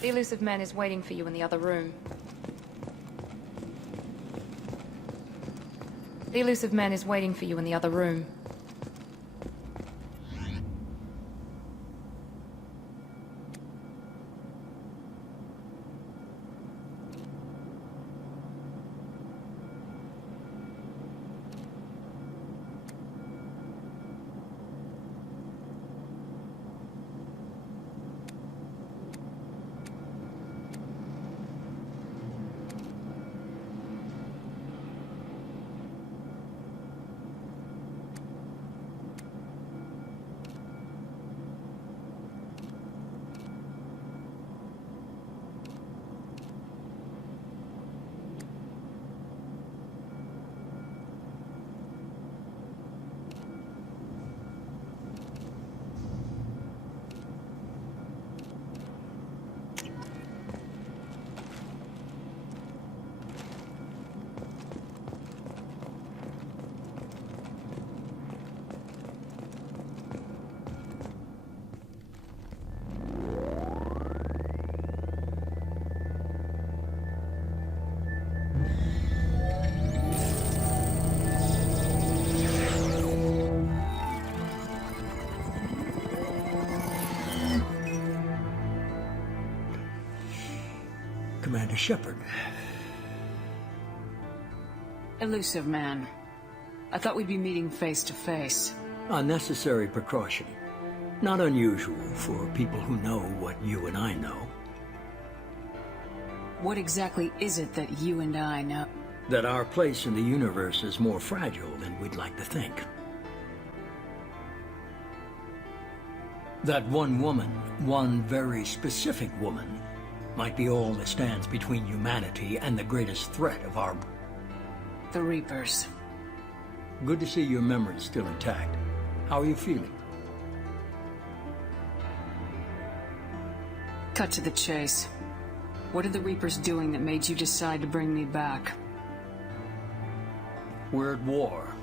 The elusive man is waiting for you in the other room. The elusive man is waiting for you in the other room. Commander Shepard. Elusive man. I thought we'd be meeting face to face. A necessary precaution. Not unusual for people who know what you and I know. What exactly is it that you and I know? That our place in the universe is more fragile than we'd like to think. That one woman, one very specific woman, might be all that stands between humanity and the greatest threat of our... The Reapers. Good to see your memory's still intact. How are you feeling? Cut to the chase. What are the Reapers doing that made you decide to bring me back? We're at war.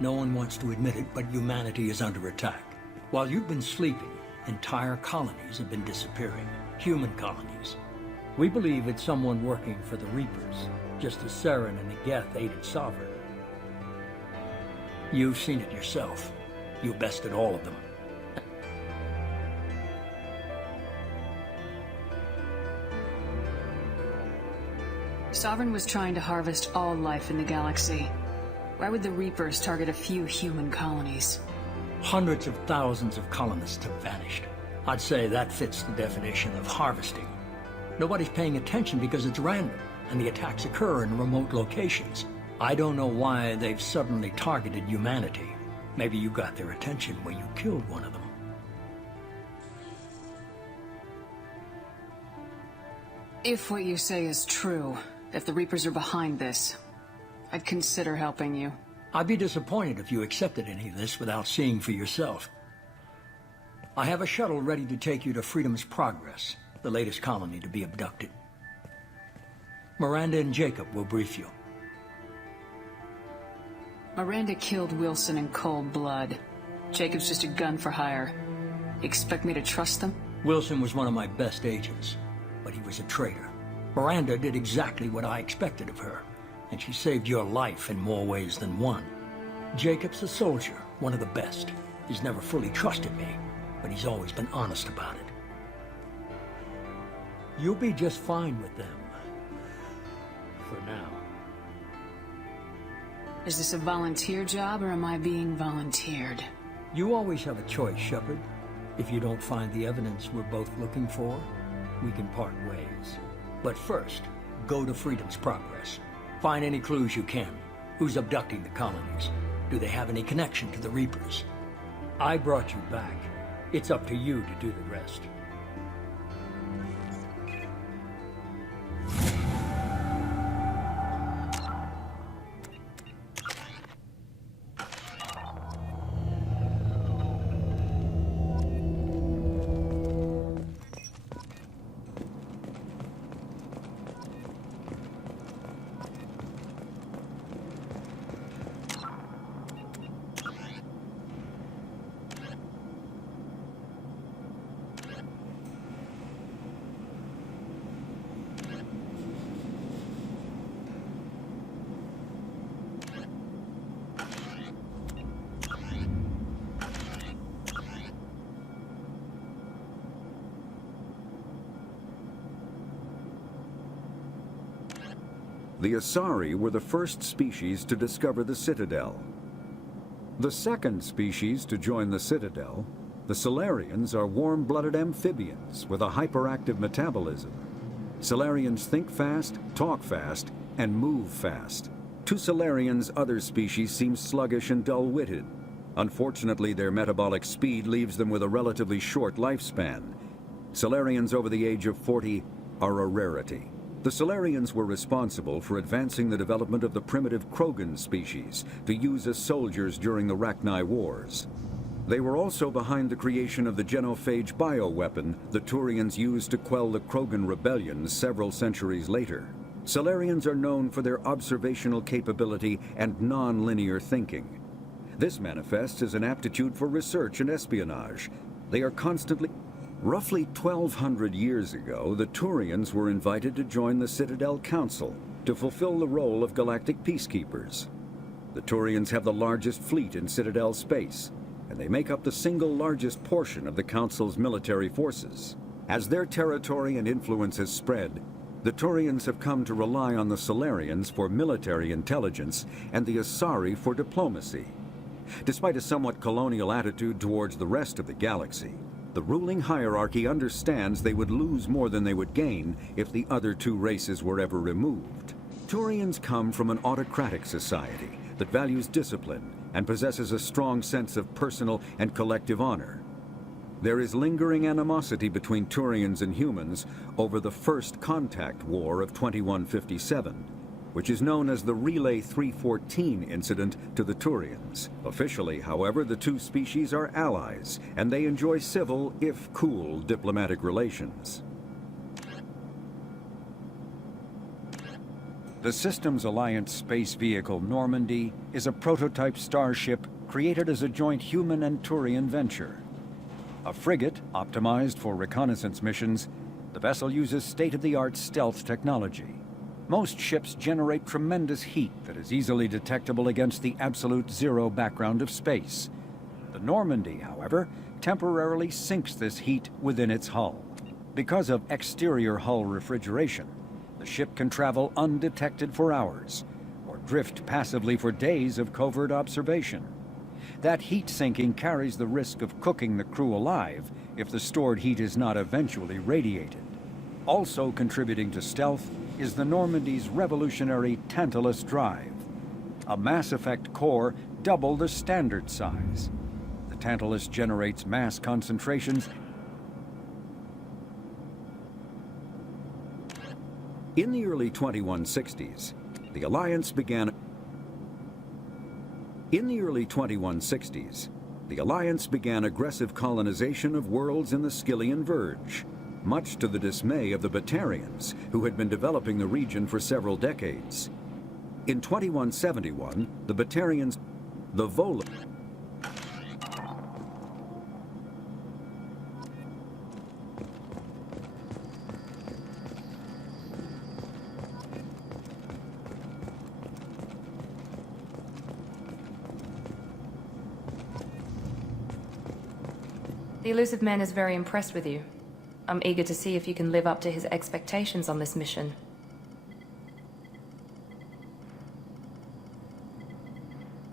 No one wants to admit it, but humanity is under attack. While you've been sleeping, entire colonies have been disappearing. Human colonies. We believe it's someone working for the Reapers, just as Saren and the Geth aided Sovereign. You've seen it yourself. You bested all of them. Sovereign was trying to harvest all life in the galaxy. Why would the Reapers target a few human colonies? Hundreds of thousands of colonists have vanished. I'd say that fits the definition of harvesting. Nobody's paying attention because it's random, and the attacks occur in remote locations. I don't know why they've suddenly targeted humanity. Maybe you got their attention when you killed one of them. If what you say is true, if the Reapers are behind this, I'd consider helping you. I'd be disappointed if you accepted any of this without seeing for yourself. I have a shuttle ready to take you to Freedom's Progress, the latest colony to be abducted. Miranda and Jacob will brief you. Miranda killed Wilson in cold blood. Jacob's just a gun for hire. Expect me to trust them? Wilson was one of my best agents, but he was a traitor. Miranda did exactly what I expected of her, and she saved your life in more ways than one. Jacob's a soldier, one of the best. He's never fully trusted me, but he's always been honest about it. You'll be just fine with them. For now. Is this a volunteer job, or am I being volunteered? You always have a choice, Shepard. If you don't find the evidence we're both looking for, we can part ways. But first, go to Freedom's Progress. Find any clues you can. Who's abducting the colonies? Do they have any connection to the Reapers? I brought you back. It's up to you to do the rest. The Asari were the first species to discover the Citadel. The second species to join the Citadel, the Solarians, are warm-blooded amphibians with a hyperactive metabolism. Solarians think fast, talk fast, and move fast. To Solarians, other species seem sluggish and dull-witted. Unfortunately, their metabolic speed leaves them with a relatively short lifespan. Solarians over the age of 40 are a rarity. The Solarians were responsible for advancing the development of the primitive Krogan species to use as soldiers during the Rachni Wars. They were also behind the creation of the genophage bioweapon the Turians used to quell the Krogan rebellions several centuries later. Solarians are known for their observational capability and non-linear thinking. This manifests as an aptitude for research and espionage. They are constantly... Roughly 1,200 years ago, the Turians were invited to join the Citadel Council to fulfill the role of galactic peacekeepers. The Turians have the largest fleet in Citadel space, and they make up the single largest portion of the Council's military forces. As their territory and influence has spread, the Turians have come to rely on the Solarians for military intelligence and the Asari for diplomacy. Despite a somewhat colonial attitude towards the rest of the galaxy, the ruling hierarchy understands they would lose more than they would gain if the other two races were ever removed. Turians come from an autocratic society that values discipline and possesses a strong sense of personal and collective honor. There is lingering animosity between Turians and humans over the First Contact War of 2157, which is known as the Relay 314 incident to the Turians. Officially, however, the two species are allies, and they enjoy civil, if cool, diplomatic relations. The Systems Alliance space vehicle Normandy is a prototype starship created as a joint human and Turian venture. A frigate optimized for reconnaissance missions, the vessel uses state-of-the-art stealth technology. Most ships generate tremendous heat that is easily detectable against the absolute zero background of space. The Normandy, however, temporarily sinks this heat within its hull. Because of exterior hull refrigeration, the ship can travel undetected for hours, or drift passively for days of covert observation. That heat sinking carries the risk of cooking the crew alive if the stored heat is not eventually radiated. Also contributing to stealth is the Normandy's revolutionary Tantalus drive, a Mass Effect core double the standard size. The Tantalus generates mass concentrations. In the early 2160s, the Alliance began aggressive colonization of worlds in the Skyllian Verge, much to the dismay of the Batarians, who had been developing the region for several decades. In 2171, the Batarians, the Vola... The elusive man is very impressed with you. I'm eager to see if you can live up to his expectations on this mission.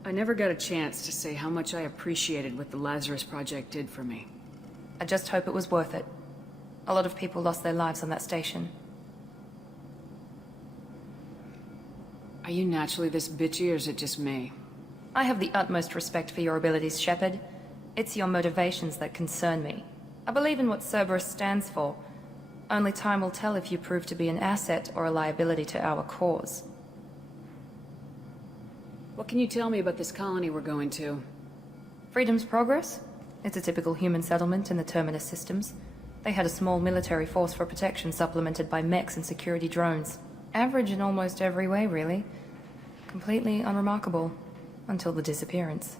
I never got a chance to say how much I appreciated what the Lazarus Project did for me. I just hope it was worth it. A lot of people lost their lives on that station. Are you naturally this bitchy, or is it just me? I have the utmost respect for your abilities, Shepard. It's your motivations that concern me. I believe in what Cerberus stands for. Only time will tell if you prove to be an asset or a liability to our cause. What can you tell me about this colony we're going to? Freedom's Progress? It's a typical human settlement in the Terminus systems. They had a small military force for protection supplemented by mechs and security drones. Average in almost every way, really. Completely unremarkable. Until the disappearance.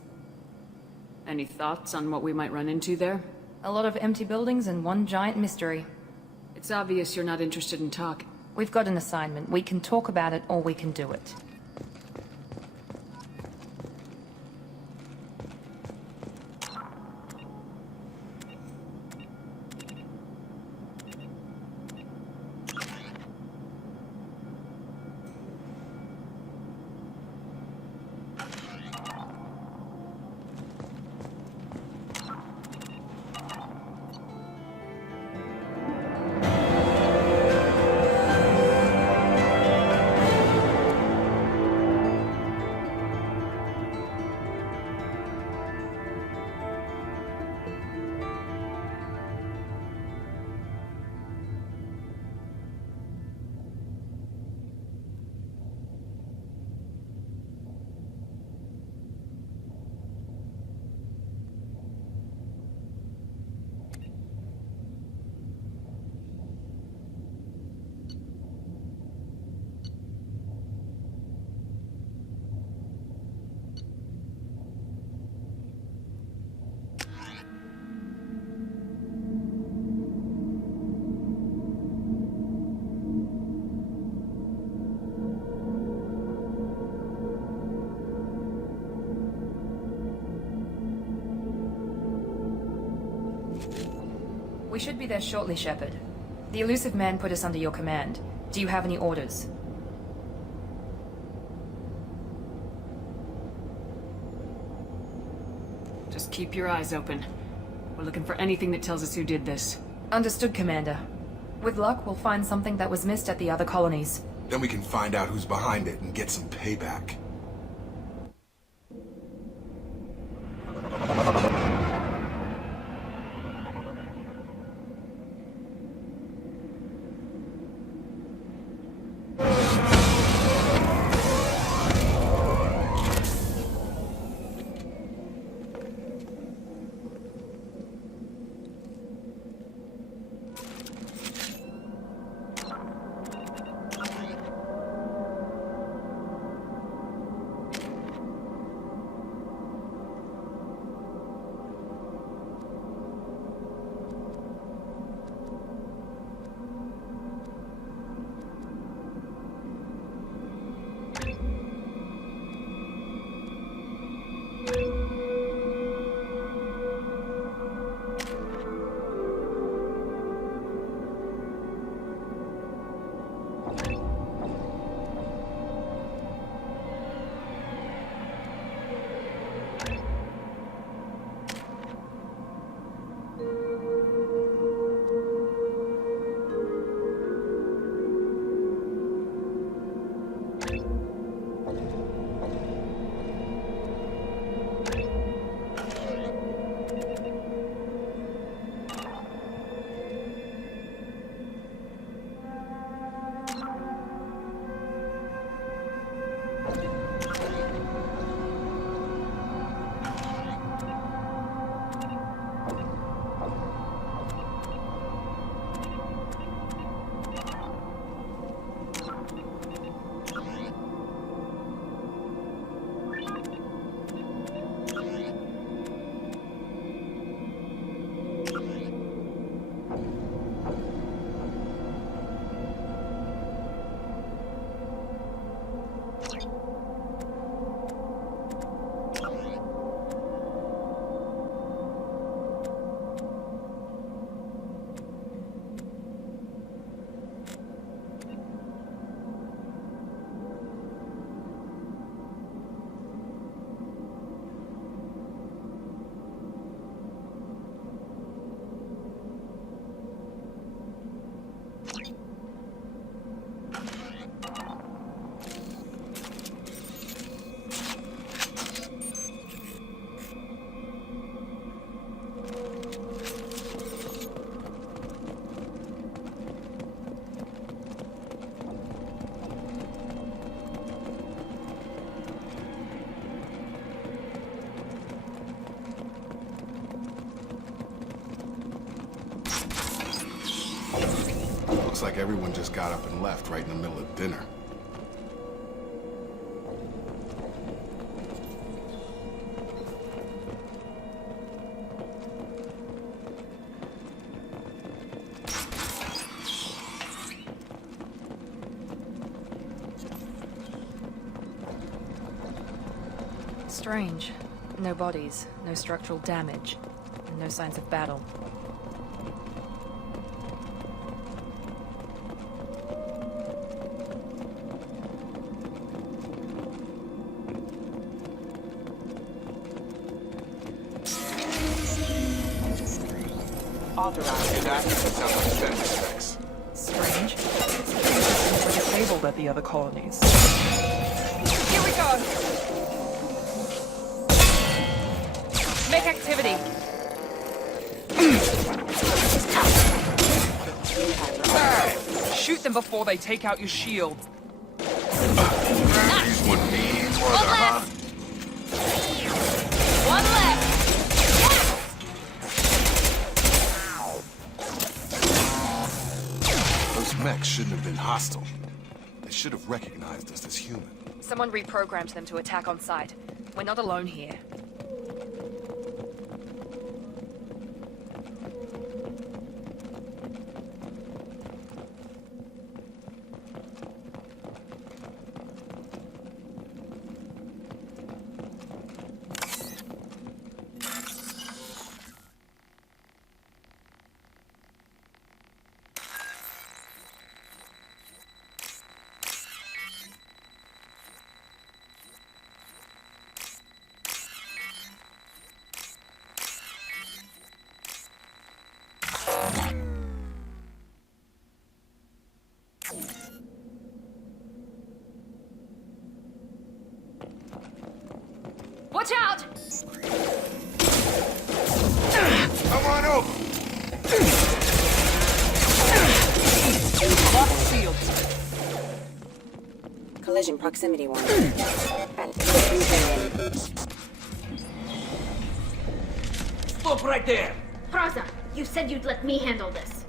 Any thoughts on what we might run into there? A lot of empty buildings and one giant mystery. It's obvious you're not interested in talking. We've got an assignment. We can talk about it or we can do it. We should be there shortly, Shepard. The elusive man put us under your command. Do you have any orders? Just keep your eyes open. We're looking for anything that tells us who did this. Understood, Commander. With luck, we'll find something that was missed at the other colonies. Then we can find out who's behind it and get some payback. Looks like everyone just got up and left right in the middle of dinner. Strange. No bodies, no structural damage, and no signs of battle. Strange. Seems like a table at the other colonies. Here we go! Make activity! Shoot them before they take out your shield. These one needs one huh? One left! Those mechs shouldn't have been hostile. They should have recognized us as human. Someone reprogrammed them to attack on sight. We're not alone here. Watch out! Come on over! Lost shields. Collision proximity warning. Stop right there! Praza, you said you'd let me handle this.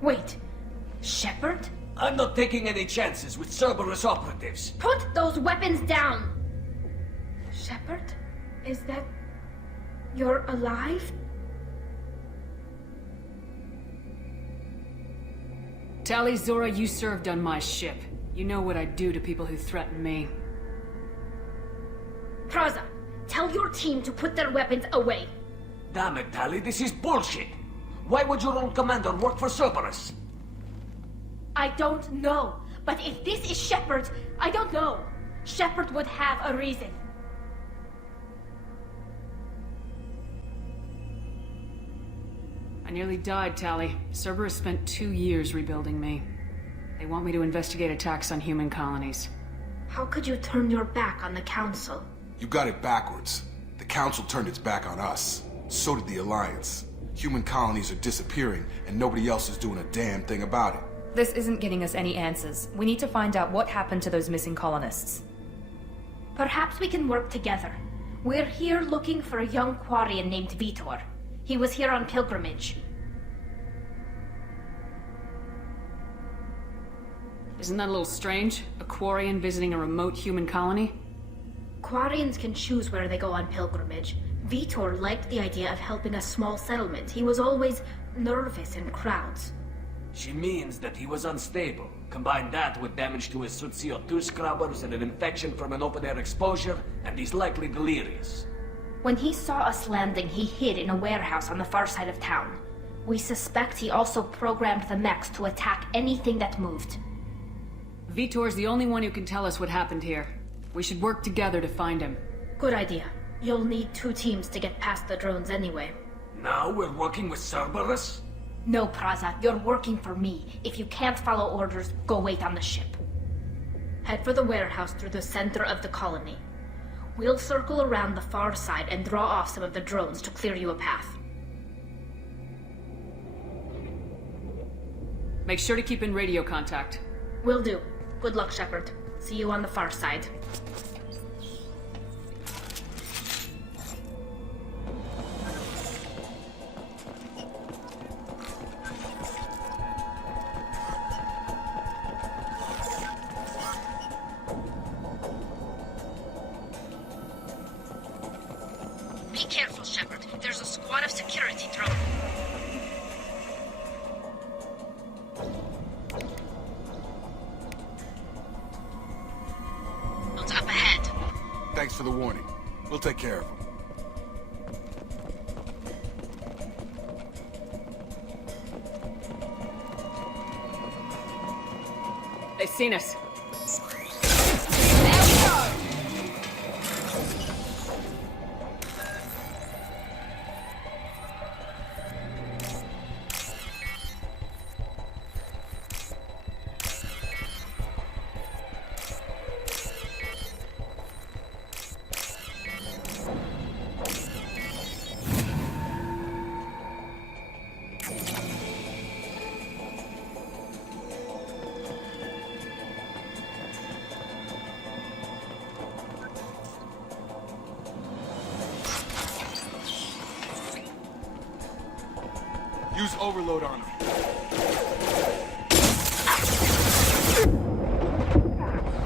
Wait, Shepard? I'm not taking any chances with Cerberus operatives. Put those weapons down! Shepard? Is that... you're alive? Tali Zora, you served on my ship. You know what I do to people who threaten me. Praza, tell your team to put their weapons away. Damn it, Tali, this is bullshit. Why would your own commander work for Cerberus? I don't know. But if this is Shepard, I don't know. Shepard would have a reason. I nearly died, Tali. Cerberus spent 2 years rebuilding me. They want me to investigate attacks on human colonies. How could you turn your back on the Council? You got it backwards. The Council turned its back on us. So did the Alliance. Human colonies are disappearing, and nobody else is doing a damn thing about it. This isn't getting us any answers. We need to find out what happened to those missing colonists. Perhaps we can work together. We're here looking for a young Quarian named Vitor. He was here on pilgrimage. Isn't that a little strange? A Quarian visiting a remote human colony? Quarians can choose where they go on pilgrimage. Vitor liked the idea of helping a small settlement. He was always nervous in crowds. She means that he was unstable. Combine that with damage to his suit CO2 scrubbers and an infection from an open-air exposure, and he's likely delirious. When he saw us landing, he hid in a warehouse on the far side of town. We suspect he also programmed the mechs to attack anything that moved. Vitor's the only one who can tell us what happened here. We should work together to find him. Good idea. You'll need 2 teams to get past the drones anyway. Now we're working with Cerberus? No, Praza, you're working for me. If you can't follow orders, go wait on the ship. Head for the warehouse through the center of the colony. We'll circle around the far side and draw off some of the drones to clear you a path. Make sure to keep in radio contact. Will do. Good luck, Shepard. See you on the far side. Be careful, Shepard. There's a squad of security drones. Up ahead. Thanks for the warning. We'll take care of them. They've seen us. Use overload on them.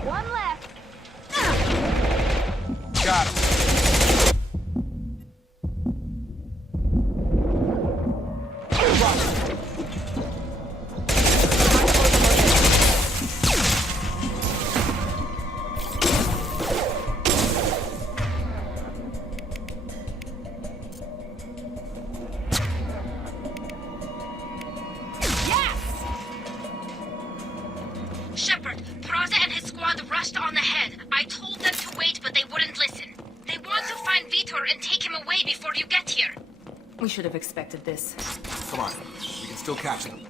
One left. Got him. Shepard, Praza and his squad rushed on ahead. I told them to wait, but they wouldn't listen. They want to find Vitor and take him away before you get here. We should have expected this. Come on. We can still catch them.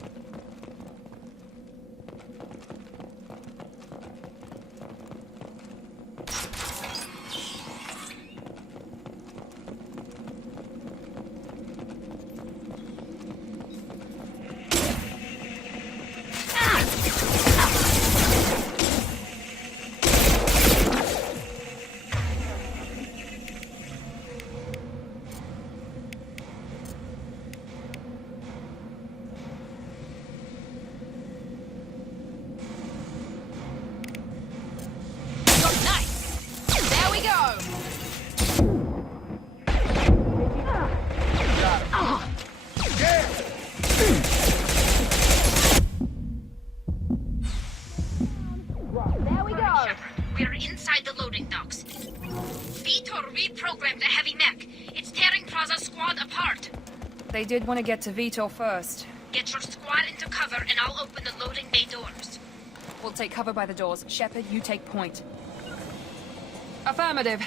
They did want to get to Vitor first. Get your squad into cover and I'll open the loading bay doors. We'll take cover by the doors. Shepard, you take point. Affirmative.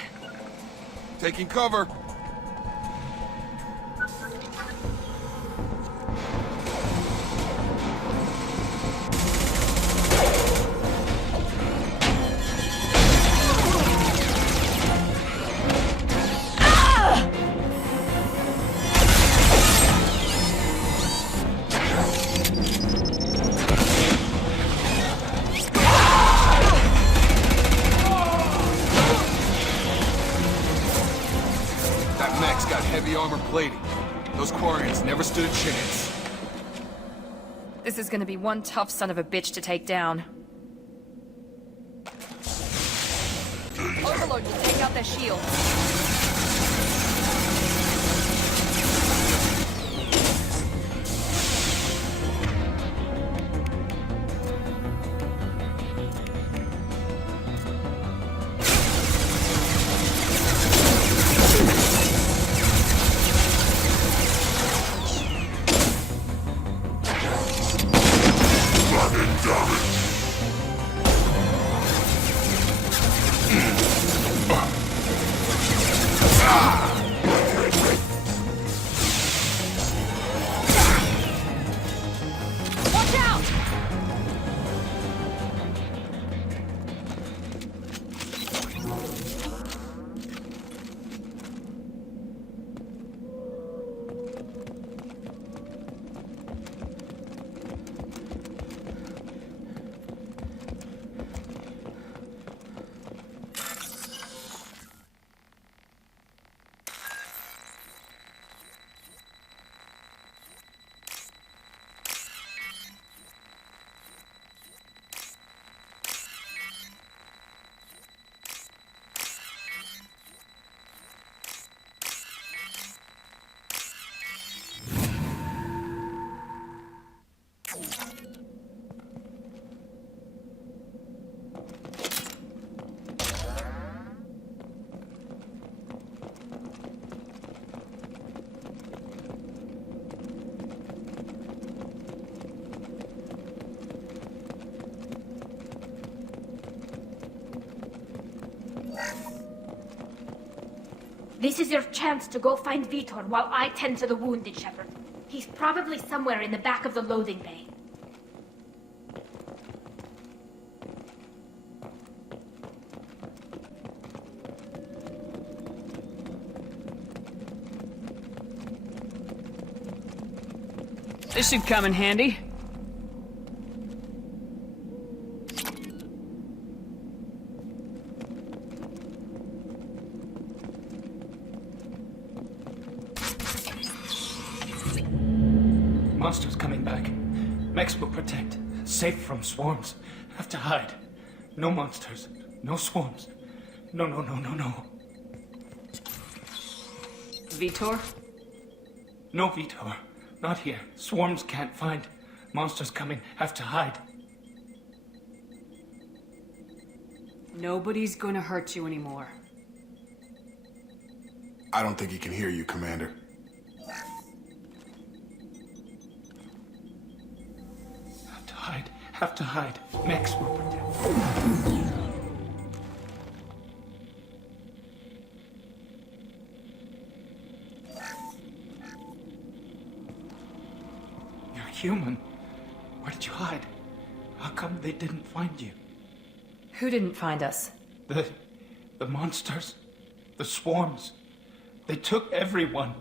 Taking cover. Heavy armor plating. Those quarians never stood a chance. This is gonna be one tough son of a bitch to take down. Overlord will take out their shields. This is your chance to go find Vitor while I tend to the wounded, Shepard. He's probably somewhere in the back of the loading bay. This should come in handy. Monsters coming back. Mechs will protect. Safe from swarms. Have to hide. No monsters. No swarms. No. Vitor? No Vitor. Not here. Swarms can't find. Monsters coming. Have to hide. Nobody's gonna hurt you anymore. I don't think he can hear you, Commander. Have to hide. Mechs will protect. You're human. Where did you hide? How come they didn't find you? Who didn't find us? The monsters. The swarms. They took everyone.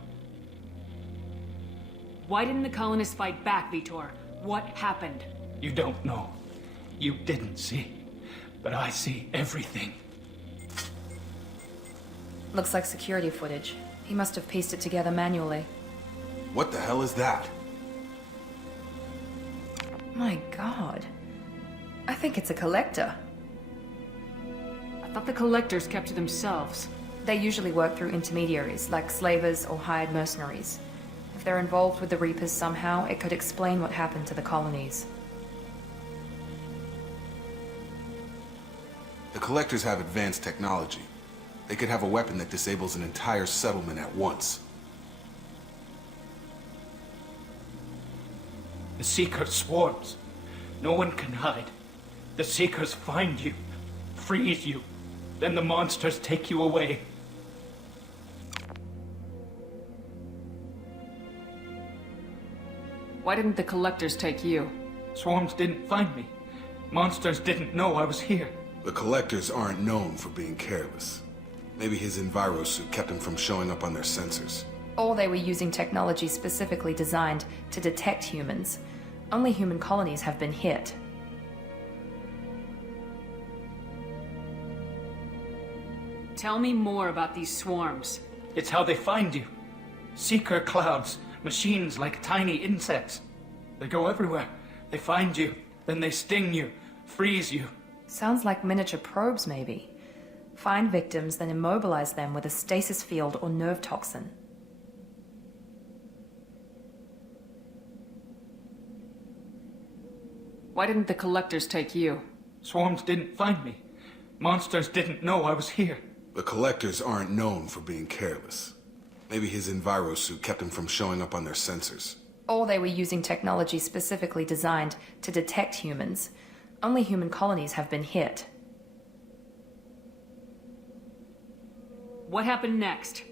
Why didn't the colonists fight back, Vitor? What happened? You don't know. You didn't see. But I see everything. Looks like security footage. He must have pieced it together manually. What the hell is that? My god. I think it's a collector. I thought the collectors kept to themselves. They usually work through intermediaries, like slavers or hired mercenaries. If they're involved with the Reapers somehow, it could explain what happened to the colonies. The collectors have advanced technology. They could have a weapon that disables an entire settlement at once. The Seeker swarms. No one can hide. The Seekers find you, freeze you, then the monsters take you away. Why didn't the collectors take you? Swarms didn't find me. Monsters didn't know I was here. The collectors aren't known for being careless. Maybe his enviro suit kept him from showing up on their sensors. Or they were using technology specifically designed to detect humans. Only human colonies have been hit. Tell me more about these swarms. It's how they find you. Seeker clouds, machines like tiny insects. They go everywhere. They find you, then they sting you, freeze you. Sounds like miniature probes, maybe. Find victims, then immobilize them with a stasis field or nerve toxin. Why didn't the collectors take you? Swarms didn't find me. Monsters didn't know I was here. The collectors aren't known for being careless. Maybe his enviro suit kept him from showing up on their sensors. Or they were using technology specifically designed to detect humans. Only human colonies have been hit. What happened next?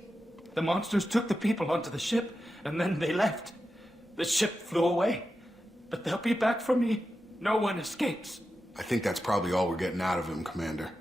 The monsters took the people onto the ship, and then they left. The ship flew away. But they'll be back for me. No one escapes. I think that's probably all we're getting out of him, Commander.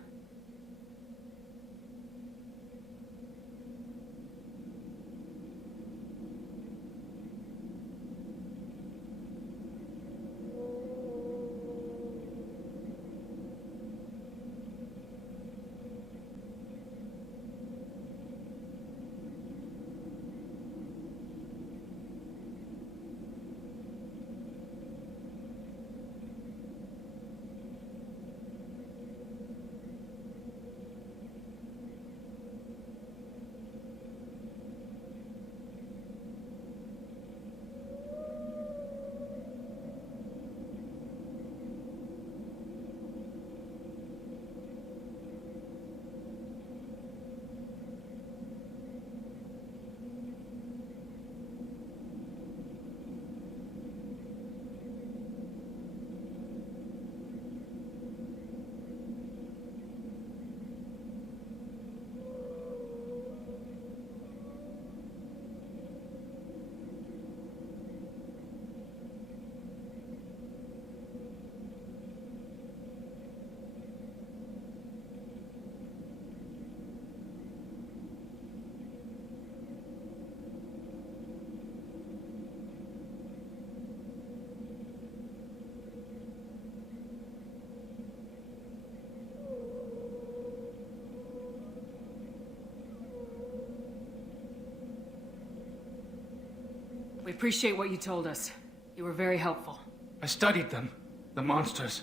We appreciate what you told us. You were very helpful. I studied them. The monsters.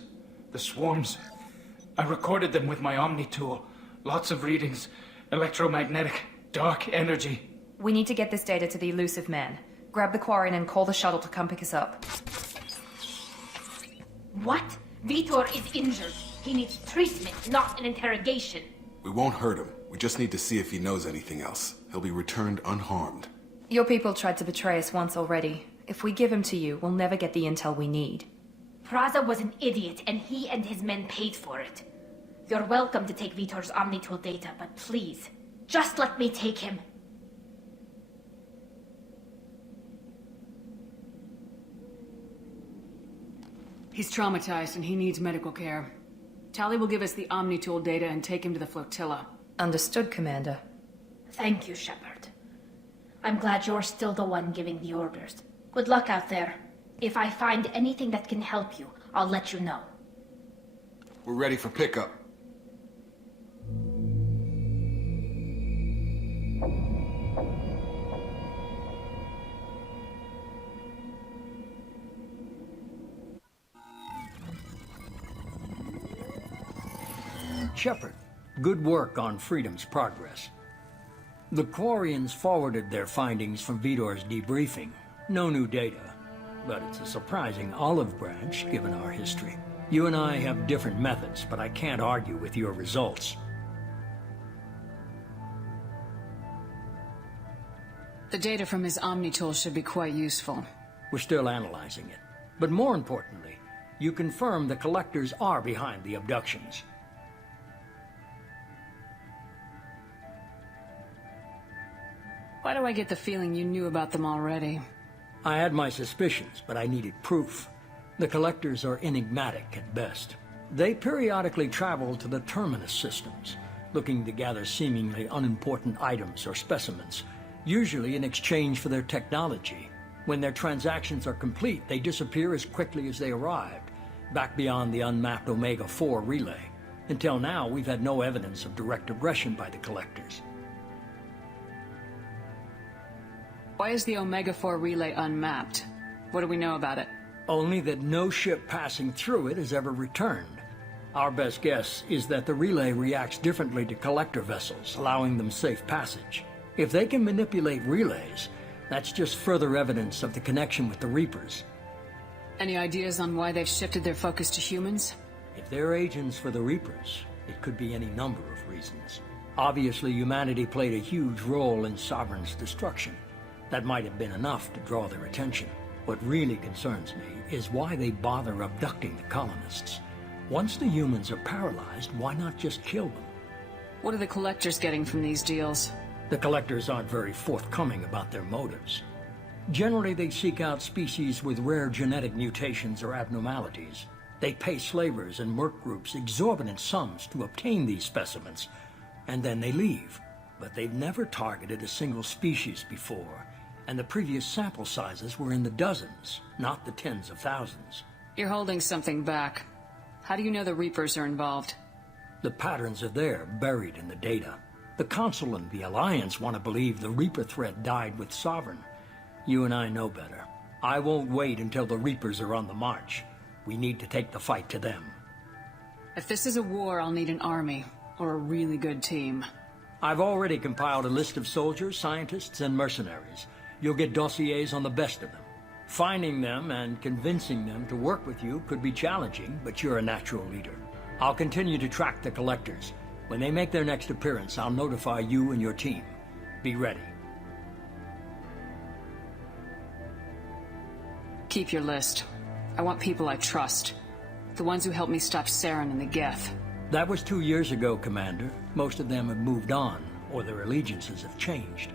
The swarms. I recorded them with my Omni tool. Lots of readings. Electromagnetic. Dark energy. We need to get this data to the elusive man. Grab the Quarian and call the shuttle to come pick us up. What? Vitor is injured. He needs treatment, not an interrogation. We won't hurt him. We just need to see if he knows anything else. He'll be returned unharmed. Your people tried to betray us once already. If we give him to you, we'll never get the intel we need. Praza was an idiot, and he and his men paid for it. You're welcome to take Vitor's Omnitool data, but please, just let me take him. He's traumatized and he needs medical care. Tali will give us the Omnitool data and take him to the flotilla. Understood, Commander. Thank you, Shepard. I'm glad you're still the one giving the orders. Good luck out there. If I find anything that can help you, I'll let you know. We're ready for pickup. Shepard, good work on Freedom's progress. The Quarians forwarded their findings from Vitor's debriefing. No new data, but it's a surprising olive branch given our history. You and I have different methods, but I can't argue with your results. The data from his Omnitool should be quite useful. We're still analyzing it. But more importantly, you confirm the collectors are behind the abductions. Why do I get the feeling you knew about them already? I had my suspicions, but I needed proof. The collectors are enigmatic at best. They periodically travel to the terminus systems, looking to gather seemingly unimportant items or specimens, usually in exchange for their technology. When their transactions are complete, they disappear as quickly as they arrived, back beyond the unmapped Omega-4 relay. Until now, we've had no evidence of direct aggression by the collectors. Why is the Omega-4 relay unmapped? What do we know about it? Only that no ship passing through it has ever returned. Our best guess is that the relay reacts differently to collector vessels, allowing them safe passage. If they can manipulate relays, that's just further evidence of the connection with the Reapers. Any ideas on why they've shifted their focus to humans? If they're agents for the Reapers, it could be any number of reasons. Obviously, humanity played a huge role in Sovereign's destruction. That might have been enough to draw their attention. What really concerns me is why they bother abducting the colonists. Once the humans are paralyzed, why not just kill them? What are the collectors getting from these deals? The collectors aren't very forthcoming about their motives. Generally, they seek out species with rare genetic mutations or abnormalities. They pay slavers and merc groups exorbitant sums to obtain these specimens, and then they leave. But they've never targeted a single species before, and the previous sample sizes were in the dozens, not the tens of thousands. You're holding something back. How do you know the Reapers are involved? The patterns are there, buried in the data. The Council and the Alliance want to believe the Reaper threat died with Sovereign. You and I know better. I won't wait until the Reapers are on the march. We need to take the fight to them. If this is a war, I'll need an army, or a really good team. I've already compiled a list of soldiers, scientists, and mercenaries. You'll get dossiers on the best of them. Finding them and convincing them to work with you could be challenging, but you're a natural leader. I'll continue to track the collectors. When they make their next appearance, I'll notify you and your team. Be ready. Keep your list. I want people I trust. The ones who helped me stop Saren and the Geth. That was 2 years ago, Commander. Most of them have moved on, or their allegiances have changed.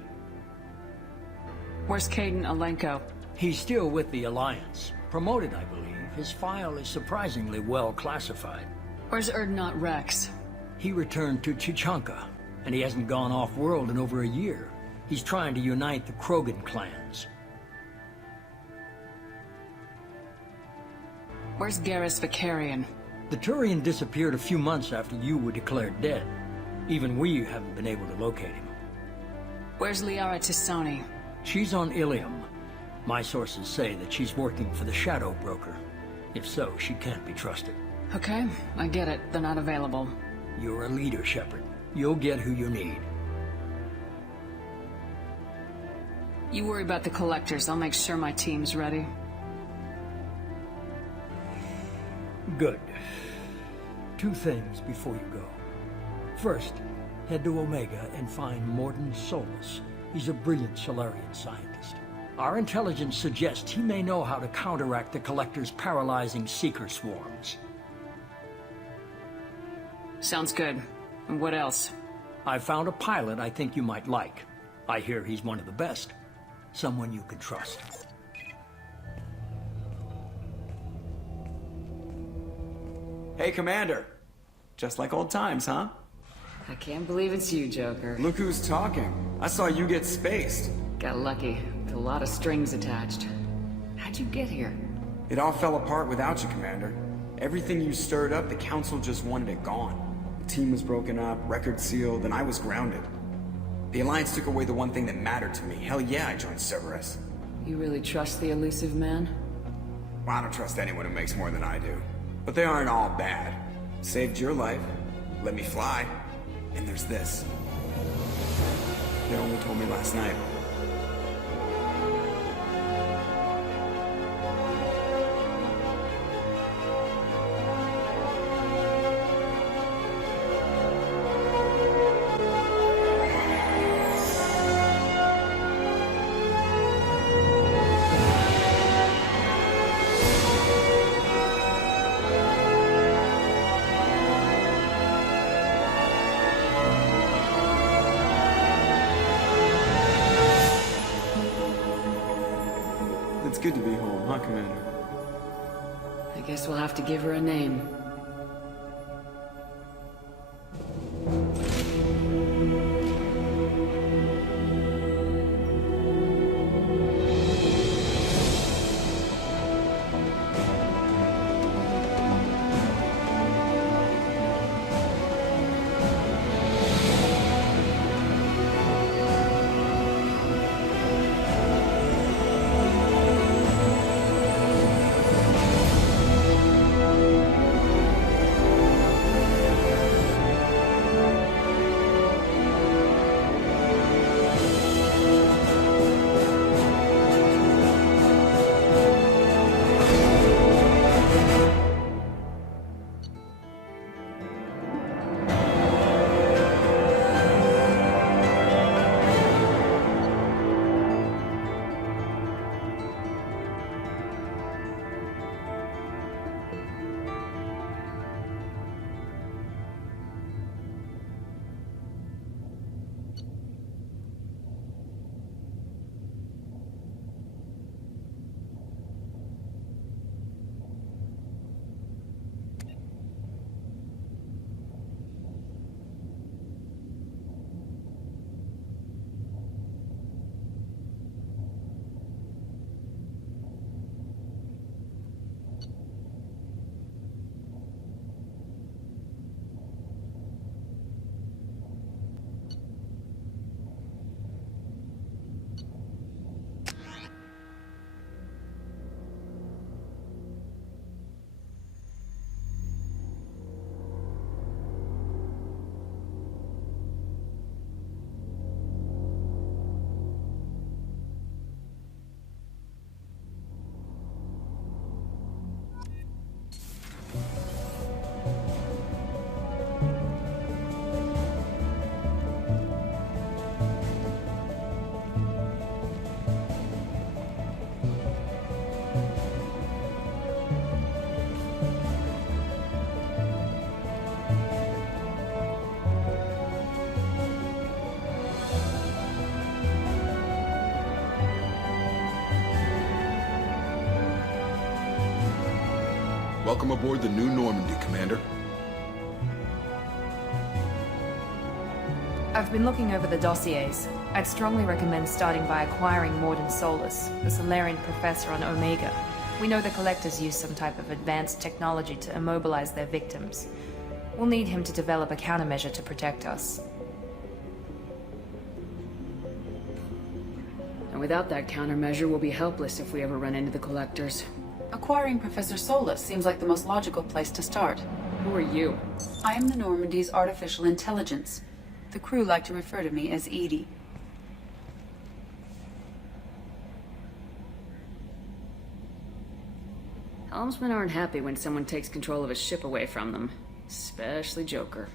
Where's Caden Alenko? He's still with the Alliance. Promoted, I believe. His file is surprisingly well classified. Where's Erdnot Rex? He returned to Chichanka, and he hasn't gone off-world in over a year. He's trying to unite the Krogan clans. Where's Garrus Vicarian? The Turian disappeared a few months after you were declared dead. Even we haven't been able to locate him. Where's Liara Tisoni? She's on Ilium. My sources say that she's working for the Shadow Broker. If so, she can't be trusted. Okay, I get it. They're not available. You're a leader, Shepard. You'll get who you need. You worry about the collectors. I'll make sure my team's ready. Good. 2 things before you go. First, head to Omega and find Morden Solus. He's a brilliant Solarian scientist. Our intelligence suggests he may know how to counteract the Collector's paralyzing Seeker swarms. Sounds good. And what else? I found a pilot I think you might like. I hear he's one of the best. Someone you can trust. Hey, Commander. Just like old times, huh? I can't believe it's you, Joker. Look who's talking. I saw you get spaced. Got lucky. With a lot of strings attached. How'd you get here? It all fell apart without you, Commander. Everything you stirred up, the Council just wanted it gone. The team was broken up, record sealed, and I was grounded. The Alliance took away the one thing that mattered to me. Hell yeah, I joined Cerberus. You really trust the elusive man? Well, I don't trust anyone who makes more than I do. But they aren't all bad. Saved your life, let me fly, and there's this. They only told me last night. It's good to be home, huh, Commander? I guess we'll have to give her a name. Welcome aboard the New Normandy, Commander. I've been looking over the dossiers. I'd strongly recommend starting by acquiring Morden Solus, the Solarian professor on Omega. We know the Collectors use some type of advanced technology to immobilize their victims. We'll need him to develop a countermeasure to protect us. And without that countermeasure, we'll be helpless if we ever run into the Collectors. Acquiring Professor Solus seems like the most logical place to start. Who are you? I am the Normandy's artificial intelligence. The crew like to refer to me as Edie. Helmsmen aren't happy when someone takes control of a ship away from them. Especially Joker.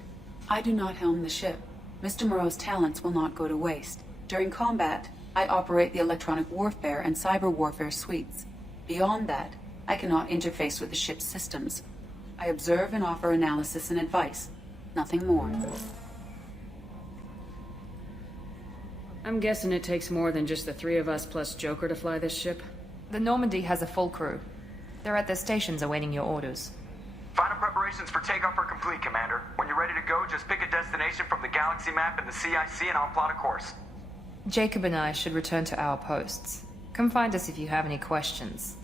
I do not helm the ship. Mr. Moreau's talents will not go to waste. During combat, I operate the electronic warfare and cyber warfare suites. Beyond that, I cannot interface with the ship's systems. I observe and offer analysis and advice. Nothing more. I'm guessing it takes more than just the three of us plus Joker to fly this ship? The Normandy has a full crew. They're at their stations awaiting your orders. Final preparations for takeoff are complete, Commander. When you're ready to go, just pick a destination from the galaxy map in the CIC and I'll plot a course. Jacob and I should return to our posts. Come find us if you have any questions.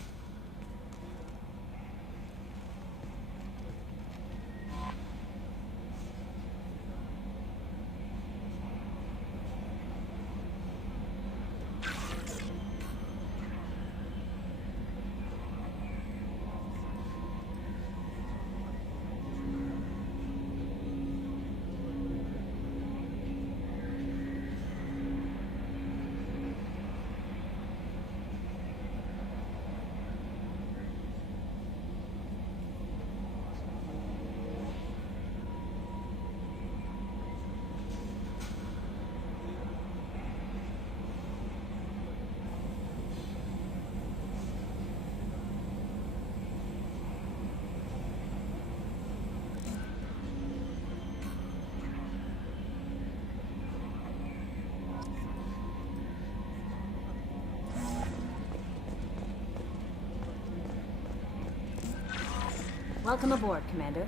Welcome aboard, Commander.